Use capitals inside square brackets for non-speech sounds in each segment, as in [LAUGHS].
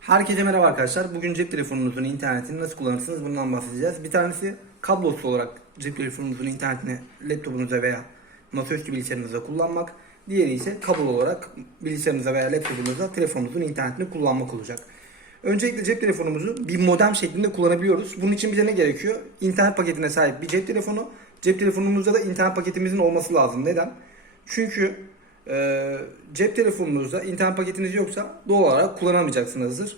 Herkese merhaba arkadaşlar. Bugün cep telefonunuzun internetini nasıl kullanırsınız bundan bahsedeceğiz. Bir tanesi kablosuz olarak cep telefonunuzun internetini laptopunuza veya masaüstü bilgisayarınızda kullanmak. Diğeri ise kablo olarak bilgisayarınıza veya laptopunuza telefonunuzun internetini kullanmak olacak. Öncelikle cep telefonumuzu bir modem şeklinde kullanabiliyoruz. Bunun için bize ne gerekiyor? İnternet paketine sahip bir cep telefonu. Cep telefonumuzda da internet paketimizin olması lazım. Neden? Çünkü e, cep telefonunuzda internet paketiniz yoksa doğal olarak kullanamayacaksınızdır.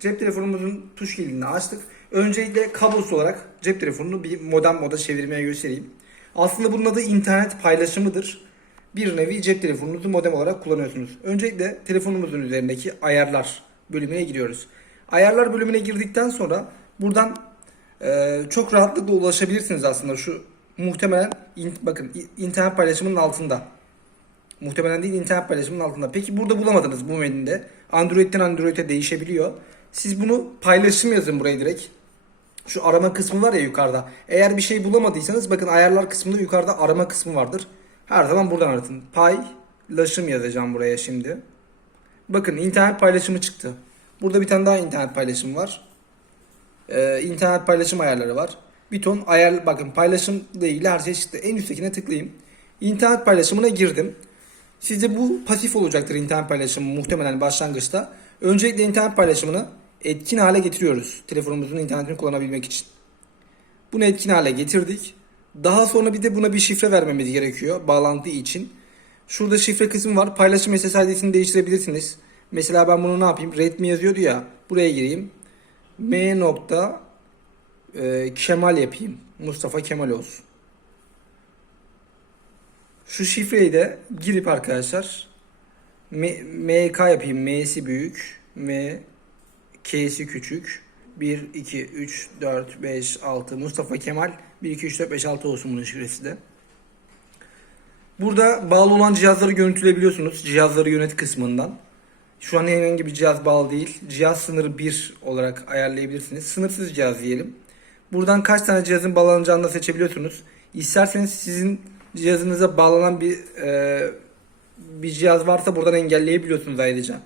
Cep telefonumuzun tuş kilidini açtık. Öncelikle kablosuz olarak cep telefonunu bir modem moda çevirmeye göstereyim. Aslında bunun adı internet paylaşımıdır. Bir nevi cep telefonunuzu modem olarak kullanıyorsunuz. Öncelikle telefonumuzun üzerindeki ayarlar bölümüne giriyoruz. Ayarlar bölümüne girdikten sonra buradan e, çok rahatlıkla ulaşabilirsiniz aslında şu muhtemelen in- bakın internet paylaşımının altında. Muhtemelen değil internet paylaşımının altında. Peki burada bulamadınız bu menüde. Android'den Android'e değişebiliyor. Siz bunu paylaşım yazın buraya direkt. Şu arama kısmı var ya yukarıda. Eğer bir şey bulamadıysanız bakın ayarlar kısmında yukarıda arama kısmı vardır. Her zaman buradan aratın. Paylaşım yazacağım buraya şimdi. Bakın internet paylaşımı çıktı. Burada bir tane daha internet paylaşımı var. Ee, internet paylaşım ayarları var. Bir ton ayar bakın paylaşımla ilgili her şey çıktı. En üsttekine tıklayayım. İnternet paylaşımına girdim. Sizde bu pasif olacaktır internet paylaşımı muhtemelen başlangıçta. Öncelikle internet paylaşımını etkin hale getiriyoruz. Telefonumuzun internetini kullanabilmek için. Bunu etkin hale getirdik. Daha sonra bir de buna bir şifre vermemiz gerekiyor bağlantı için. Şurada şifre kısmı var. Paylaşım SSID'sini değiştirebilirsiniz. Mesela ben bunu ne yapayım? Redmi yazıyordu ya. Buraya gireyim. M nokta e, Kemal yapayım. Mustafa Kemal olsun. Şu şifreyi de girip arkadaşlar M- MK yapayım. M'si büyük. M K'si küçük. 1, 2, 3, 4, 5, 6 Mustafa Kemal 1, 2, 3, 4, 5, 6 olsun bunun şifresi de. Burada bağlı olan cihazları görüntüleyebiliyorsunuz. Cihazları yönet kısmından. Şu an herhangi bir cihaz bağlı değil. Cihaz sınırı 1 olarak ayarlayabilirsiniz. Sınırsız cihaz diyelim. Buradan kaç tane cihazın bağlanacağını da seçebiliyorsunuz. İsterseniz sizin cihazınıza bağlanan bir e, bir cihaz varsa buradan engelleyebiliyorsunuz ayrıca.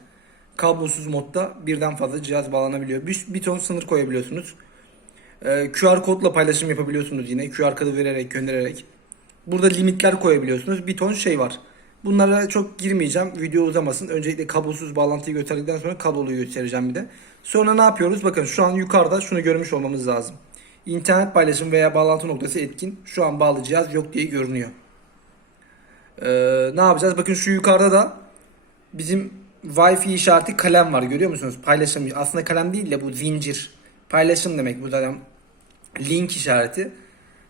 Kablosuz modda birden fazla cihaz bağlanabiliyor. Bir, bir ton sınır koyabiliyorsunuz. E, QR kodla paylaşım yapabiliyorsunuz yine. QR kodu vererek göndererek. Burada limitler koyabiliyorsunuz. Bir ton şey var. Bunlara çok girmeyeceğim. Video uzamasın. Öncelikle kablosuz bağlantıyı gösterdikten sonra kabloluyu göstereceğim bir de. Sonra ne yapıyoruz? Bakın şu an yukarıda şunu görmüş olmamız lazım. İnternet paylaşım veya bağlantı noktası etkin. Şu an bağlı cihaz yok diye görünüyor. Ee, ne yapacağız? Bakın şu yukarıda da bizim Wi-Fi işareti kalem var. Görüyor musunuz? Paylaşım. Aslında kalem değil de bu zincir. Paylaşım demek bu zaten. Link işareti.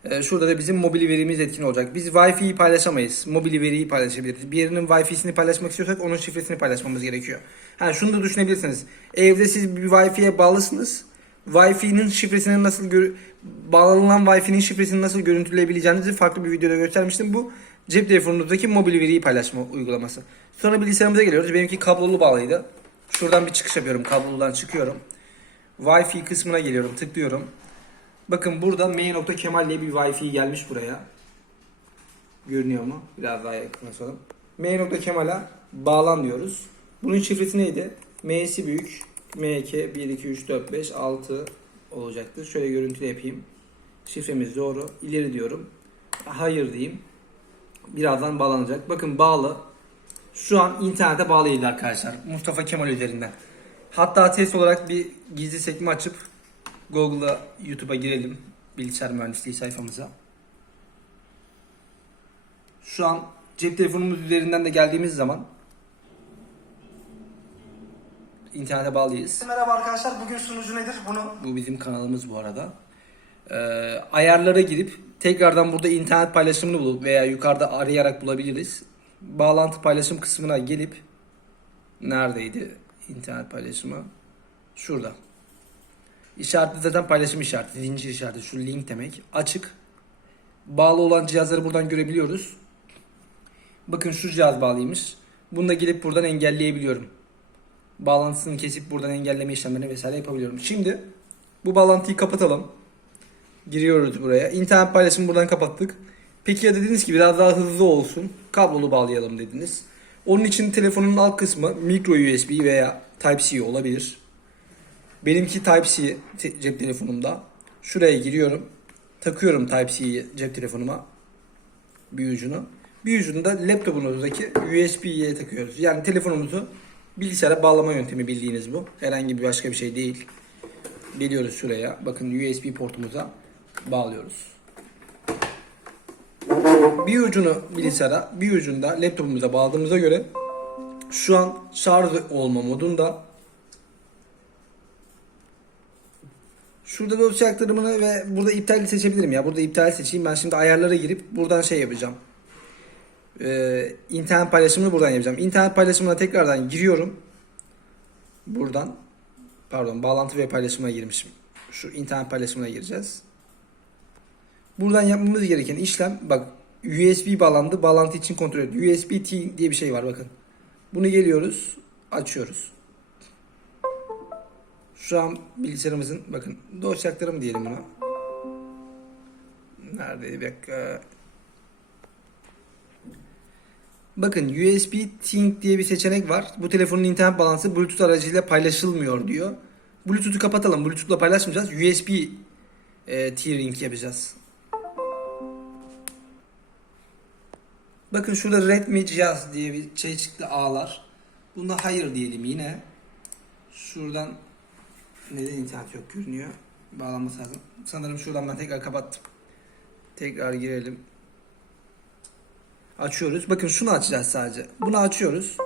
Ee, şurada da bizim mobil verimiz etkin olacak. Biz Wi-Fi'yi paylaşamayız. Mobil veriyi paylaşabiliriz. Bir yerinin Wi-Fi'sini paylaşmak istiyorsak onun şifresini paylaşmamız gerekiyor. Ha şunu da düşünebilirsiniz. Evde siz bir Wi-Fi'ye bağlısınız. Wi-Fi'nin şifresini nasıl bağlanılan Wi-Fi'nin şifresini nasıl görüntüleyebileceğinizi farklı bir videoda göstermiştim. Bu cep telefonunuzdaki mobil veriyi paylaşma uygulaması. Sonra bilgisayarımıza geliyoruz. Benimki kablolu bağlıydı. Şuradan bir çıkış yapıyorum. Kabloludan çıkıyorum. Wi-Fi kısmına geliyorum. Tıklıyorum. Bakın burada M.Kemal diye bir Wi-Fi gelmiş buraya. Görünüyor mu? Biraz daha yakınlaşalım. M.Kemal'a bağlan diyoruz. Bunun şifresi neydi? M'si büyük. MK 1, 2, 3, 4, 5, 6 olacaktır. Şöyle görüntüle yapayım. Şifremiz doğru. İleri diyorum. Hayır diyeyim. Birazdan bağlanacak. Bakın bağlı. Şu an internete bağlıydı arkadaşlar. Mustafa Kemal üzerinden. Hatta test olarak bir gizli sekme açıp Google'a, YouTube'a girelim. Bilgisayar mühendisliği sayfamıza. Şu an cep telefonumuz üzerinden de geldiğimiz zaman internete bağlıyız. Merhaba arkadaşlar. Bugün sunucu nedir? Bunu Bu bizim kanalımız bu arada. Ee, ayarlara girip tekrardan burada internet paylaşımını bulup veya yukarıda arayarak bulabiliriz. Bağlantı paylaşım kısmına gelip neredeydi internet paylaşımı? Şurada. İşaretli zaten paylaşım işareti, zincir işareti, şu link demek. Açık. Bağlı olan cihazları buradan görebiliyoruz. Bakın şu cihaz bağlıymış. Bunu da gelip buradan engelleyebiliyorum. Bağlantısını kesip buradan engelleme işlemlerini vesaire yapabiliyorum. Şimdi bu bağlantıyı kapatalım. Giriyoruz buraya. İnternet paylaşımı buradan kapattık. Peki ya dediniz ki biraz daha hızlı olsun. Kablolu bağlayalım dediniz. Onun için telefonun alt kısmı micro USB veya Type-C olabilir. Benimki Type-C cep telefonumda. Şuraya giriyorum. Takıyorum Type-C'yi cep telefonuma. Bir ucunu. Bir ucunu da laptopunuzdaki USB'ye takıyoruz. Yani telefonumuzu bilgisayara bağlama yöntemi bildiğiniz bu. Herhangi bir başka bir şey değil. Geliyoruz şuraya. Bakın USB portumuza bağlıyoruz. Bir ucunu bilgisayara, bir ucunu da laptopumuza bağladığımıza göre şu an şarj olma modunda. Şurada dosya aktarımını ve burada iptal seçebilirim ya. Burada iptal seçeyim. Ben şimdi ayarlara girip buradan şey yapacağım. Ee, internet paylaşımını buradan yapacağım. İnternet paylaşımına tekrardan giriyorum. Buradan. Pardon bağlantı ve paylaşımına girmişim. Şu internet paylaşımına gireceğiz. Buradan yapmamız gereken işlem bak USB bağlandı. Bağlantı için kontrol et. USB-T diye bir şey var bakın. Bunu geliyoruz. Açıyoruz. Şu an bilgisayarımızın bakın dosya aktarımı diyelim buna. Nerede bir dakika. Bakın USB Sync diye bir seçenek var. Bu telefonun internet bağlantısı Bluetooth aracıyla paylaşılmıyor diyor. Bluetooth'u kapatalım. Bluetooth'la paylaşmayacağız. USB e, T-Ring yapacağız. Bakın şurada Redmi cihaz diye bir şey çıktı ağlar. Bunda hayır diyelim yine. Şuradan neden internet yok görünüyor. Bağlanması lazım. Sanırım şuradan ben tekrar kapattım. Tekrar girelim. Açıyoruz. Bakın şunu açacağız sadece. Bunu açıyoruz.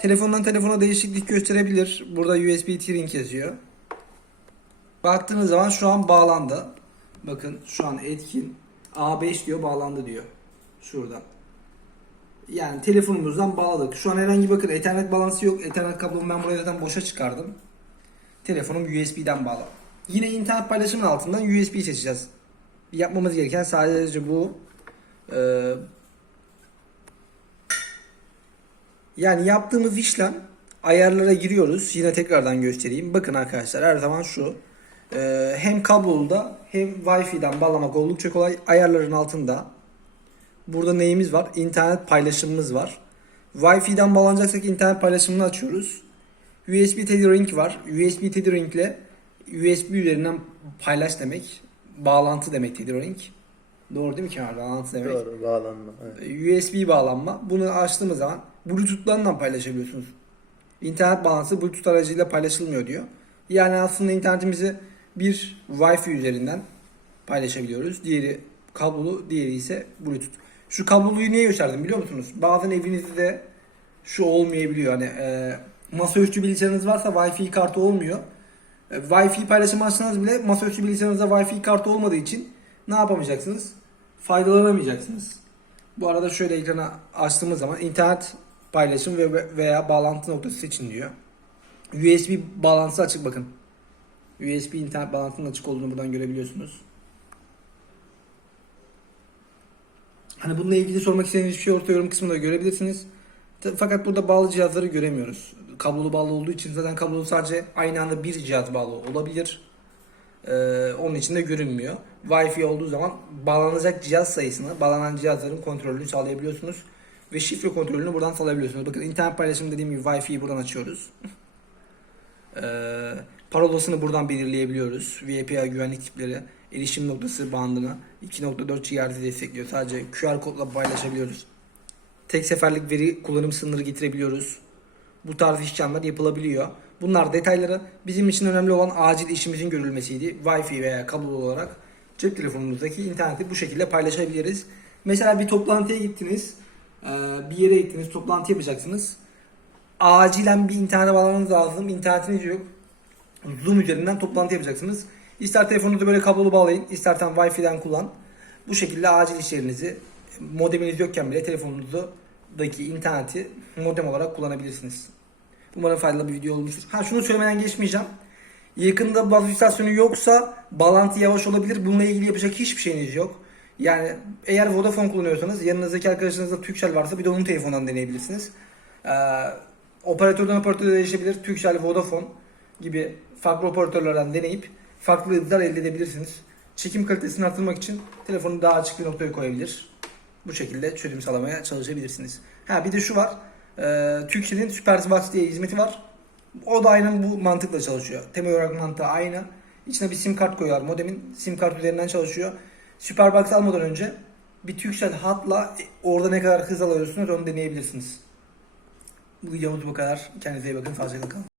Telefondan telefona değişiklik gösterebilir. Burada USB T-Ring yazıyor. Baktığınız zaman şu an bağlandı. Bakın şu an etkin. A5 diyor bağlandı diyor. Şuradan. Yani telefonumuzdan bağladık. Şu an herhangi bakın ethernet balansı yok. Ethernet kablomu ben buraya zaten boşa çıkardım. Telefonum USB'den bağlı. Yine internet paylaşımın altından USB seçeceğiz. Yapmamız gereken sadece bu. Ee, yani yaptığımız işlem ayarlara giriyoruz. Yine tekrardan göstereyim. Bakın arkadaşlar her zaman şu. Ee, hem kablolu da hem Wi-Fi'den bağlamak oldukça kolay. Ayarların altında Burada neyimiz var? İnternet paylaşımımız var. Wi-Fi'den bağlanacaksak internet paylaşımını açıyoruz. USB Tethering var. USB Tethering ile USB üzerinden paylaş demek. Bağlantı demek Tethering. Doğru değil mi Kemal? Bağlantı demek. Doğru bağlanma. Evet. USB bağlanma. Bunu açtığımız zaman Bluetooth'tan da paylaşabiliyorsunuz. İnternet bağlantısı Bluetooth aracıyla paylaşılmıyor diyor. Yani aslında internetimizi bir Wi-Fi üzerinden paylaşabiliyoruz. Diğeri kablolu, diğeri ise Bluetooth. Şu kabloluyu niye gösterdim biliyor musunuz? Bazen evinizde şu olmayabiliyor. Hani e, masaüstü bilgisayarınız varsa Wi-Fi kartı olmuyor. E, Wi-Fi paylaşımı açsanız bile masaüstü bilgisayarınızda Wi-Fi kartı olmadığı için ne yapamayacaksınız? Faydalanamayacaksınız. Bu arada şöyle ekrana açtığımız zaman internet paylaşım ve veya bağlantı noktası seçin diyor. USB bağlantısı açık bakın. USB internet bağlantının açık olduğunu buradan görebiliyorsunuz. Hani bununla ilgili sormak istediğiniz bir şey orta yorum kısmında görebilirsiniz. Fakat burada bağlı cihazları göremiyoruz. Kablolu bağlı olduğu için zaten kablolu sadece aynı anda bir cihaz bağlı olabilir. Ee, onun için de görünmüyor. Wi-Fi olduğu zaman bağlanacak cihaz sayısını, bağlanan cihazların kontrolünü sağlayabiliyorsunuz. Ve şifre kontrolünü buradan sağlayabiliyorsunuz. Bakın internet paylaşımı dediğim gibi Wi-Fi'yi buradan açıyoruz. [LAUGHS] Ee, parolasını buradan belirleyebiliyoruz. VPA güvenlik tipleri, erişim noktası bandını 2.4 GHz destekliyor. Sadece QR kodla paylaşabiliyoruz. Tek seferlik veri kullanım sınırı getirebiliyoruz. Bu tarz işlemler yapılabiliyor. Bunlar detayları bizim için önemli olan acil işimizin görülmesiydi. Wi-Fi veya kablolu olarak cep telefonumuzdaki interneti bu şekilde paylaşabiliriz. Mesela bir toplantıya gittiniz, eee, bir yere gittiniz, toplantı yapacaksınız. Acilen bir internete bağlamanız lazım, internetiniz yok. Zoom üzerinden toplantı yapacaksınız. İster telefonunuzu böyle kablolu bağlayın, istersen Wi-Fi'den kullan. Bu şekilde acil işlerinizi modeminiz yokken bile telefonunuzdaki interneti modem olarak kullanabilirsiniz. Umarım faydalı bir video olmuştur. Ha şunu söylemeden geçmeyeceğim. Yakında baz istasyonu yoksa bağlantı yavaş olabilir. Bununla ilgili yapacak hiçbir şeyiniz yok. Yani eğer Vodafone kullanıyorsanız yanınızdaki arkadaşınızda Turkcell varsa bir de onun telefonundan deneyebilirsiniz. Ee, operatörden operatöre değişebilir. Turkcell, Vodafone gibi farklı operatörlerden deneyip farklı hızlar elde edebilirsiniz. Çekim kalitesini artırmak için telefonu daha açık bir noktaya koyabilir. Bu şekilde çözüm sağlamaya çalışabilirsiniz. Ha bir de şu var. Ee, Turkcell'in Super Swatch diye hizmeti var. O da aynen bu mantıkla çalışıyor. Temel olarak mantığı aynı. İçine bir sim kart koyuyorlar. Modemin sim kart üzerinden çalışıyor. Superbox almadan önce bir Turkcell hatla orada ne kadar hız alıyorsunuz onu deneyebilirsiniz. Bu videomuz bu kadar. Kendinize iyi bakın. Sağlıcakla kalın.